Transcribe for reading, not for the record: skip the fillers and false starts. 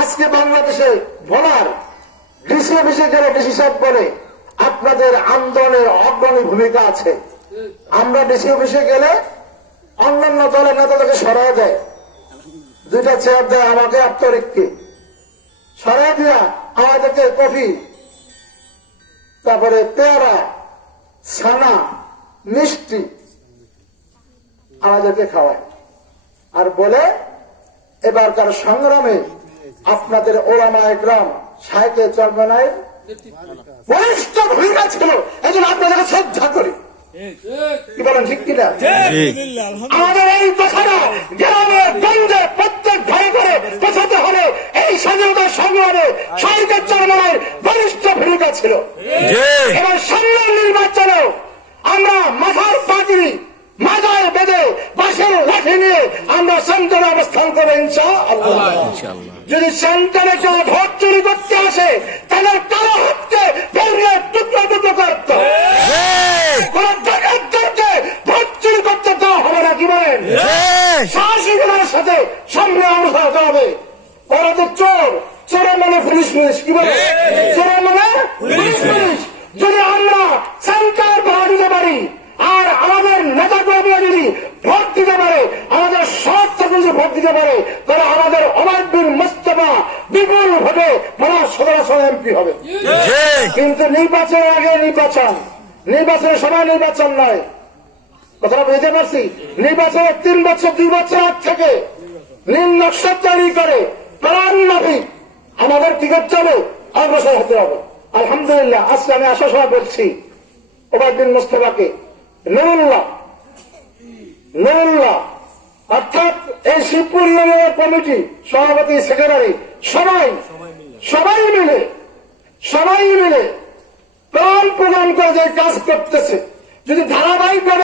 আজকে বাংলাদেশে বলার ডিসি অফিসে গেলে ডিসি সাহেব বলে আপনাদের আন্দোলনের অগ্রণী ভূমিকা আছে। আমরা ডিসি অফিসে গেলে অন্যান্য দলের নেতাদেরকে সরাই দেয়, দুইটা চেয়ার দেয়, আমাকে আত্মরিককে সরাই দিয়া আমাদেরকে কফি, তারপরে পেয়ারা, ছানা, মিষ্টি আমাদেরকে খাওয়ায় আর বলে এবারকার সংগ্রামে আপনাদের ওলামা একরাম সাহিত্যে চর্মনায় বলিষ্ঠ ভূমিকা ছিল, এজন্য আপনাদেরকে শ্রদ্ধা করি। কি বলেন, ঠিক কিনা? আমাদের এই কথাটা গ্রামে গঞ্জে প্রত্যেক ঘরে ঘরে পৌঁছাতে হবে। এই স্বাধীনতা সংগ্রামে সাহিত্যের চর্মনায় বলিষ্ঠ ভূমিকা ছিল। এবার সামনের নির্বাচনেও আমরা মাথার পাগড়ি মাথায় বেঁধে বাঁশের লাঠি নিয়ে আমরা সেন্টারে অবস্থান করবো ইনশাআল্লাহ। যদি সেন্টারে কেউ ভোট চুরি করতে আসে তাদের কালো হাতকে ভেঙে টুকরো টুকরো করতে হবে। কোন ডাকাতদেরকে ভোট চুরি করতে দেওয়া হবে না। কি বলেন? সাহসিকতার সাথে সামনে অনুসরণ হবে। ওরা তো চোর, চোরের মানে পুলিশ পুলিশ। কি বলে? চোরের মানে পুলিশ পুলিশ। যদি আমরা সেন্টার ভাড়া দিতে পারি আর আমাদের নেতা কর্মীরা যদি ভোট দিতে পারে, আমাদের সব থেকে যদি ভোট দিতে পারে, তাহলে আমাদের ওমর বিন মুস্তাফা বিপুল ভোটে বড় সদস্য এমপি হবে। কিন্তু নির্বাচনের আগে নির্বাচন, নির্বাচনের সময় নির্বাচন নয়। কথাটা বুঝতে পারছি? নির্বাচনের 3 বছর 2 বছর আগ থেকে নীল নকশা তৈরি করে প্রাণ মাফিক আমাদের কি করতে হবে? অগ্রসর হতে হবে। আলহামদুলিল্লাহ আজকে আমি আশা সভা করছি ওমর বিন মুস্তাফাকে নুরুল্লাহ অর্থাৎ এই শিবপুর ইউনিয়নের কমিটি সভাপতি, সেক্রেটারি সবাই মিলে প্রাণ প্রদান করে যে কাজ করতেছে, যদি ধারাবাহিক